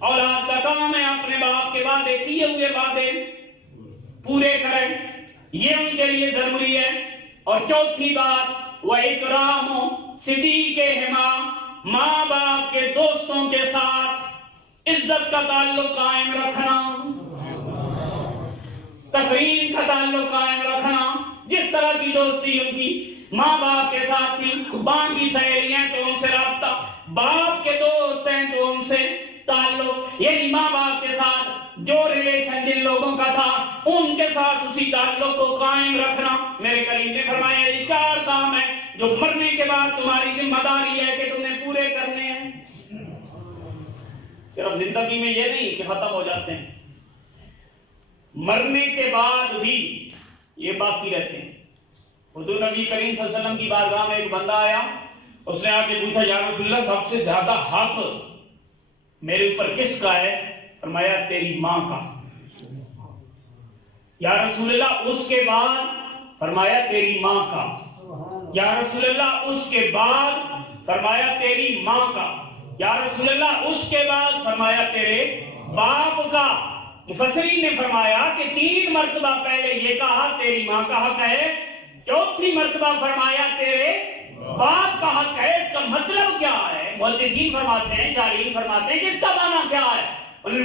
اولاد کا کام ہے اپنے باپ کے وعدے کیے ہوئے وعدے پورے کریں، یہ ان کے لیے ضروری ہے۔ اور چوتھی بات وَإِكْرَامُ صِدِيقِهِمَا، ماں باپ کے دوستوں کے ساتھ عزت کا تعلق قائم رکھنا، تقریم کا تعلق قائم رکھنا۔ جس طرح کی دوستی ان کی ماں باپ کے ساتھ تھی، ماں کی سہیلیاں تو ان سے رابطہ، باپ کے دوست ہیں تو ان سے تعلق، یعنی ماں باپ کے ساتھ جو ریلیشن جن لوگوں کا تھا ان کے ساتھ اسی تعلق کو قائم رکھنا۔ میرے کریم نے فرمایا یہ 4 کام ہیں جو مرنے کے بعد تمہاری ذمہ داری ہے کہ تم نے پورے کرنے ہیں۔ صرف زندگی میں یہ نہیں کہ ختم ہو جاتے ہیں، مرنے کے بعد بھی یہ باقی رہتے ہیں۔ حضور نبی کریم صلی اللہ علیہ وسلم کی بارگاہ میں ایک بندہ آیا، اس نے آ کے پوچھا یا رسول اللہ سب سے زیادہ حق میرے اوپر کس کا ہے؟ فرمایا تیری ماں کا۔ یا رسول اللہ اس کے بعد؟ فرمایا تیری ماں کا۔ یا رسول اللہ اس کے بعد؟ فرمایا تیری ماں کا۔ یا رسول اللہ اس کے بعد؟ فرمایا تیرے باپ کا۔ مفسرین نے فرمایا کہ 3 مرتبہ پہلے یہ کہا تیری ماں کا حق ہے، چوتھی مرتبہ فرمایا تیرے باپ کا حق ہے۔ اس کا مطلب کیا ہے؟ محدثین فرماتے ہیں، شارحین فرماتے ہیں کہ اس کا معنی کیا ہے؟ انہوں نے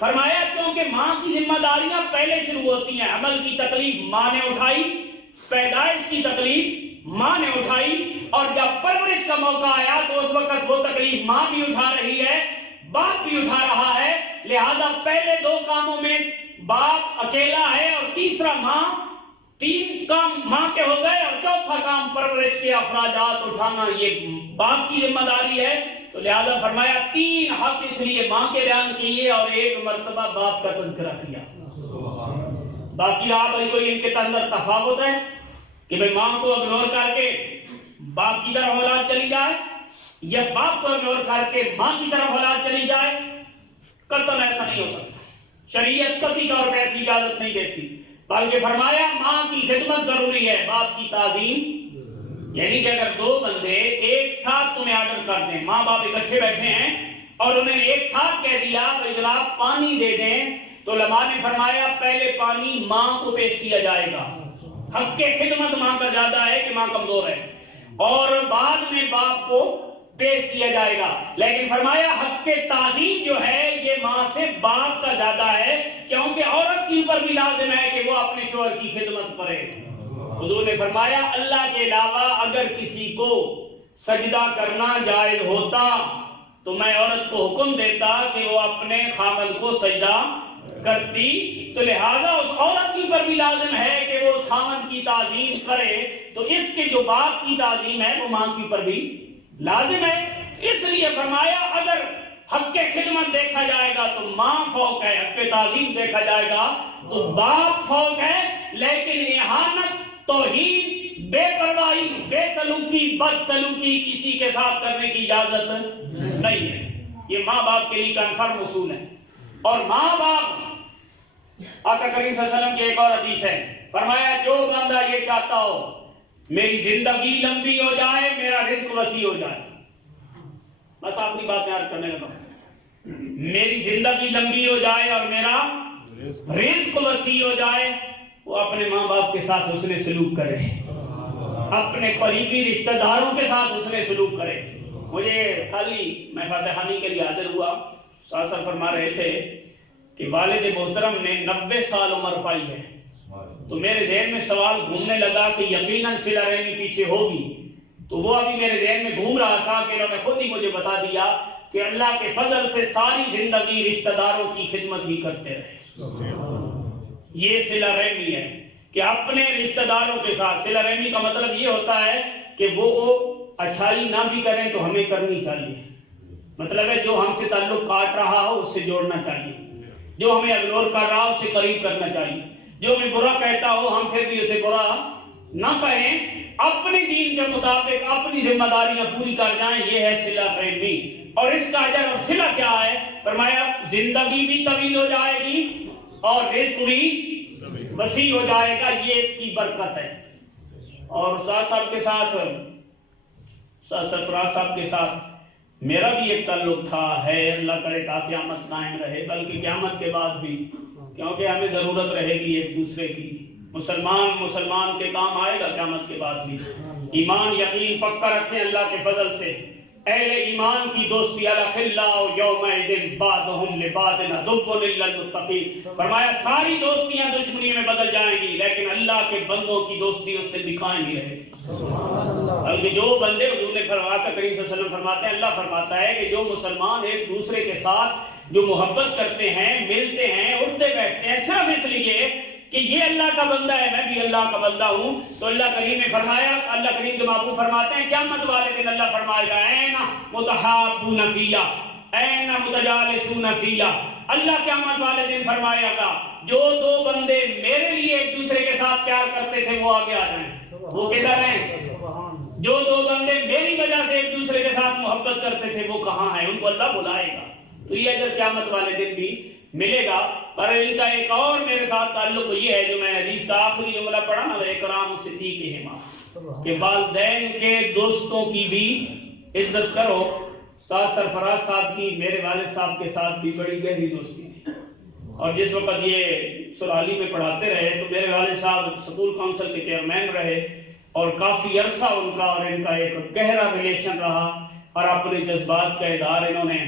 فرمایا کیونکہ ماں کی ذمہ داریاں پہلے شروع ہوتی ہیں، عمل کی تکلیف ماں نے اٹھائی، پیدائش کی تکلیف ماں نے اٹھائی، اور جب پرورش کا موقع آیا تو اس وقت وہ تکلیف ماں بھی اٹھا رہی ہے باپ بھی اٹھا رہا ہے۔ لہذا پہلے 2 کاموں میں باپ اکیلا ہے اور تیسرا ماں، 3 کام ماں کے ہو گئے اور چوتھا کام پرورش کے اخراجات اٹھانا یہ باپ کی ذمہ داری ہے۔ تو لہذا فرمایا 3 حق اس لیے ماں کے بیان کیے اور 1 مرتبہ باپ کا تذکرہ کیا۔ باقی آپ کوئی ان کے اندر تفاوت ہے کہ بھئی ماں کو اگنور کر کے باپ کی طرف اولاد چلی جائے یا باپ کو اگنور کر کے ماں کی طرف اولاد چلی جائے، قطعاً ایسا نہیں ہو سکتا. شریعت قطعی طور پہ ایسی اجازت نہیں دیتی، بلکہ فرمایا ماں کی خدمت ضروری ہے، باپ کی تعظیم. یعنی کہ اگر دو بندے ایک ساتھ تمہیں آرڈر کر دیں، ماں باپ اکٹھے بیٹھے ہیں اور انہوں نے ایک ساتھ کہہ دیا بھائی جناب پانی دے دیں، تو علماء نے فرمایا پہلے پانی ماں کو پیش کیا جائے گا. حق کے خدمت ماں کا زیادہ ہے کہ ماں کمزور ہے، اور بعد میں باپ کو پیش کیا جائے گا. لیکن فرمایا حق کے تعظیم جو ہے یہ ماں سے باپ کا زیادہ ہے، کیونکہ عورت کے اوپر بھی لازم ہے کہ وہ اپنے شوہر کی خدمت کرے. حضور نے فرمایا اللہ کے علاوہ اگر کسی کو سجدہ کرنا جائز ہوتا تو میں عورت کو حکم دیتا کہ وہ اپنے خامد کو سجدہ کرتی. تو لہذا اس عورت کے اوپر بھی لازم ہے کہ وہ اس خامد کی تعظیم کرے، تو اس کے جو باپ کی تعظیم ہے وہ ماں کے اوپر بھی لازم ہے. اس لیے فرمایا اگر حق کے خدمت دیکھا جائے گا تو ماں فوق ہے، حق کے تعظیم دیکھا جائے گا تو باپ فوق ہے. لیکن اہانت، توہین، بے پرواہی، بے سلوکی، بد سلوکی کسی کے ساتھ کرنے کی اجازت نہیں ہے. یہ ماں باپ کے لیے کنفرم اصول ہے. اور ماں باپ، آقا کریم صلی اللہ علیہ وسلم کی ایک اور حدیث ہے، فرمایا جو بندہ یہ چاہتا ہو میری زندگی لمبی ہو جائے، میرا رزق وسیع ہو جائے، بس آخری بات یاد کرنے لگا، میری زندگی لمبی ہو جائے اور میرا رزق وسیع ہو جائے، وہ اپنے ماں باپ کے ساتھ حسن سلوک کرے، اپنے قریبی رشتہ داروں کے ساتھ حسن سلوک کرے. مجھے خالی میں فاتح خانی کے لیے حاضر ہوا، ساسا فرما رہے تھے کہ والد محترم نے 90 سال عمر پائی ہے، تو میرے ذہن میں سوال گھومنے لگا کہ یقیناً صلہ رحمی پیچھے ہوگی. تو وہ ابھی میرے ذہن میں گھوم رہا تھا کہ انہوں نے خود ہی مجھے بتا دیا کہ اللہ کے فضل سے ساری زندگی رشتہ داروں کی خدمت ہی کرتے رہے. یہ صلہ رحمی ہے کہ اپنے رشتہ داروں کے ساتھ. صلہ رحمی کا مطلب یہ ہوتا ہے کہ وہ اچھائی نہ بھی کریں تو ہمیں کرنی چاہیے. مطلب ہے جو ہم سے تعلق کاٹ رہا ہو اس سے جوڑنا چاہیے، جو ہمیں اگنور کر رہا ہو اس سے قریب کرنا چاہیے، جو ہمیں برا کہتا ہو ہم پھر بھی اسے برا نہ کہیں، اپنے دین کے مطابق اپنی ذمہ داریاں پوری کر جائیں. یہ ہے صلہ رحمی. اور اس کا اجر اور صلہ کیا ہے؟ فرمایا زندگی بھی طویل ہو جائے گی اور رزق بھی وسیع ہو جائے گا، یہ اس کی برکت ہے. اور استاد صاحب کے ساتھ، سرفراز صاحب کے ساتھ میرا بھی ایک تعلق تھا، ہے، اللہ کرے تا قیامت قائم رہے، بلکہ قیامت کے بعد بھی، کیونکہ ہمیں ضرورت رہے گی ایک دوسرے کی. مسلمان کے کام آئے گا قیامت کے بعد بھی. ایمان یقین پکا رکھیں اللہ کے فضل سے. اہل ایمان کی دوستی الاخلاء یومئذ بعضهم لبعض عدو الا المتقین. فرمایا ساری دوستیاں دشمنی میں بدل جائیں گی، لیکن اللہ کے بندوں کی دوستی اس دن بھی قائم ہی رہے گی. بلکہ جو بندے، حضور نے فرمایا، کریم صلی اللہ علیہ وسلم فرماتے ہیں، اللہ فرماتا ہے کہ جو مسلمان ایک دوسرے کے ساتھ جو محبت کرتے ہیں، ملتے ہیں، اٹھتے بیٹھتے ہیں صرف اس لیے کہ یہ اللہ کا بندہ ہے، میں بھی اللہ کا بندہ ہوں، تو اللہ کریم نے فرمایا، اللہ کریم کے محبوب فرماتے ہیں قیامت والے دن اللہ فرمائے گا این متحابون فیہ این متجالسون فیہ. اللہ قیامت والے دن فرمائے گا جو دو بندے میرے لیے ایک دوسرے کے ساتھ پیار کرتے تھے وہ آگے آ جائیں. وہ کدھر ہیں؟ جو دو بندے میری وجہ سے ایک دوسرے کے ساتھ محبت کرتے تھے وہ کہاں ہیں؟ ان کو اللہ بلائے گا. تو یہ اجر قیامت والے دن بھی ملے گا. پر ان کا ایک اور میرے ساتھ تعلق یہ ہے جو میں حدیث کا آخری جملہ پڑھا نا، اکرام صدیقہما، کہ والدین کے دوستوں کی بھی عزت کرو. استاد سرفراز صاحب کی میرے والد صاحب کے ساتھ بھی بڑی گہری دوستی تھی، اور جس وقت یہ سرالی میں پڑھاتے رہے تو میرے والد صاحب سکول کونسل کے چیئرمین رہے، اور کافی عرصہ ان کا اور ان کا ایک گہرا ریلیشن رہا، اور اپنے جذبات کا اظہار انہوں نے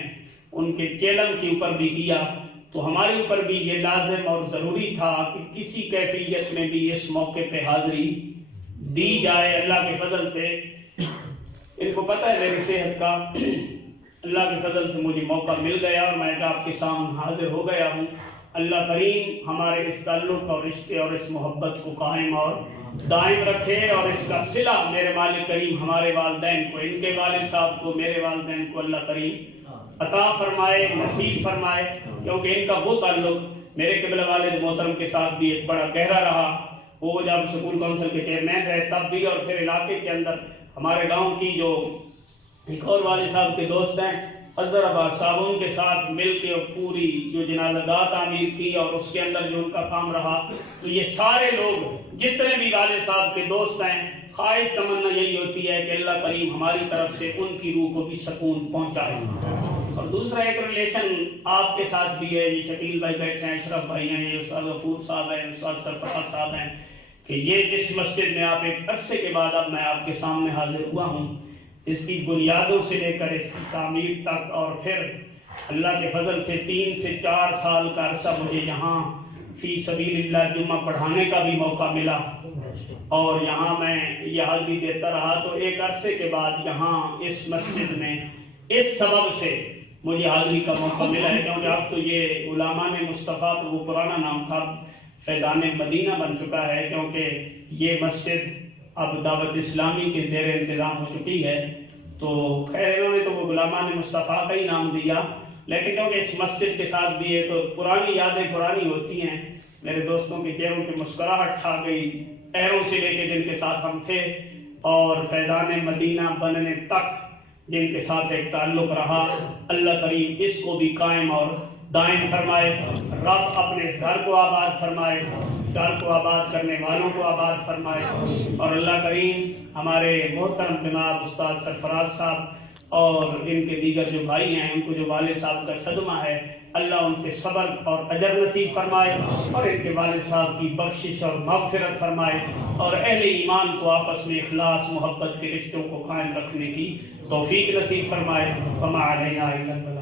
ان کے چیلن کے اوپر بھی کیا. تو ہمارے اوپر بھی یہ لازم اور ضروری تھا کہ کسی کیفیت میں بھی اس موقع پہ حاضری دی جائے. اللہ کے فضل سے ان کو پتہ ہے میری صحت کا، اللہ کے فضل سے مجھے موقع مل گیا اور میں آپ کے سامنے حاضر ہو گیا ہوں. اللہ کریم ہمارے اس تعلق اور رشتے اور اس محبت کو قائم اور دائم رکھے، اور اس کا صلہ میرے مالک کریم ہمارے والدین کو، ان کے والد صاحب کو، میرے والدین کو اللہ کریم عطا فرمائے، نصیب فرمائے. کیونکہ ان کا وہ تعلق میرے قبلہ والد محترم کے ساتھ بھی ایک بڑا گہرا رہا. وہ جب سکول کونسل کے چیئرمین رہے تب بھی، اور پھر علاقے کے اندر ہمارے گاؤں کی جو ایک اور والد صاحب کے دوست ہیں اظہر آباد صاحب، ان کے ساتھ مل کے پوری جو جنازہ گاہ تعمیر کی اور اس کے اندر جو ان کا کام رہا، تو یہ سارے لوگ جتنے بھی والد صاحب کے دوست ہیں، خواہش تمنا یہی ہوتی ہے کہ اللہ کریم ہماری طرف سے ان کی روح کو بھی سکون پہنچائے۔ اور دوسرا ایک ریلیشن آپ کے ساتھ بھی ہے، یہ شکیل بھائی بیٹھے ہیں، اشرف بھائی ہیں، یہ استاد غفور صاحب ہیں، استاد سرفراز صاحب ہیں، کہ یہ جس مسجد میں آپ ایک عرصے کے بعد اب میں آپ کے سامنے حاضر ہوا ہوں، اس کی بنیادوں سے لے کر اس کی تعمیر تک، اور پھر اللہ کے فضل سے 3 سے 4 سال کا عرصہ مجھے یہاں فی سبیل اللہ جمعہ پڑھانے کا بھی موقع ملا، اور یہاں میں یہ حاضری دیتا رہا۔ تو ایک عرصے کے بعد یہاں اس مسجد میں اس سبب سے مجھے حاضری کا موقع ملا ہے، کیونکہ اب تو یہ غلامان مصطفیٰ تو وہ پرانا نام تھا، فیضان مدینہ بن چکا ہے، کیونکہ یہ مسجد اب دعوت اسلامی کے زیر انتظام ہو چکی ہے۔ تو خیر انہوں نے تو وہ غلامان مصطفیٰ کا ہی نام دیا، لیکن کیونکہ اس مسجد کے ساتھ بھی ایک پرانی یادیں پرانی ہوتی ہیں، میرے دوستوں کے چہروں پہ مسکراہٹ چھا گئی عہروں سے لے کے جن کے ساتھ ہم تھے، اور فیضان مدینہ بننے تک جن کے ساتھ ایک تعلق رہا، اللہ کریم اس کو بھی قائم اور دائم فرمائے، رب اپنے گھر کو آباد فرمائے، گھر کو آباد کرنے والوں کو آباد فرمائے، اور اللہ کریم ہمارے محترم جناب استاد سرفراز صاحب اور ان کے دیگر جو بھائی ہیں، ان کو جو والد صاحب کا صدمہ ہے، اللہ ان کے صبر اور اجر نصیب فرمائے، اور ان کے والد صاحب کی بخشش اور مغفرت فرمائے، اور اہل ایمان کو آپس میں اخلاص محبت کے رشتوں کو قائم رکھنے کی توفیق نصیب فرمائے۔ وما علینا الا البلاغ۔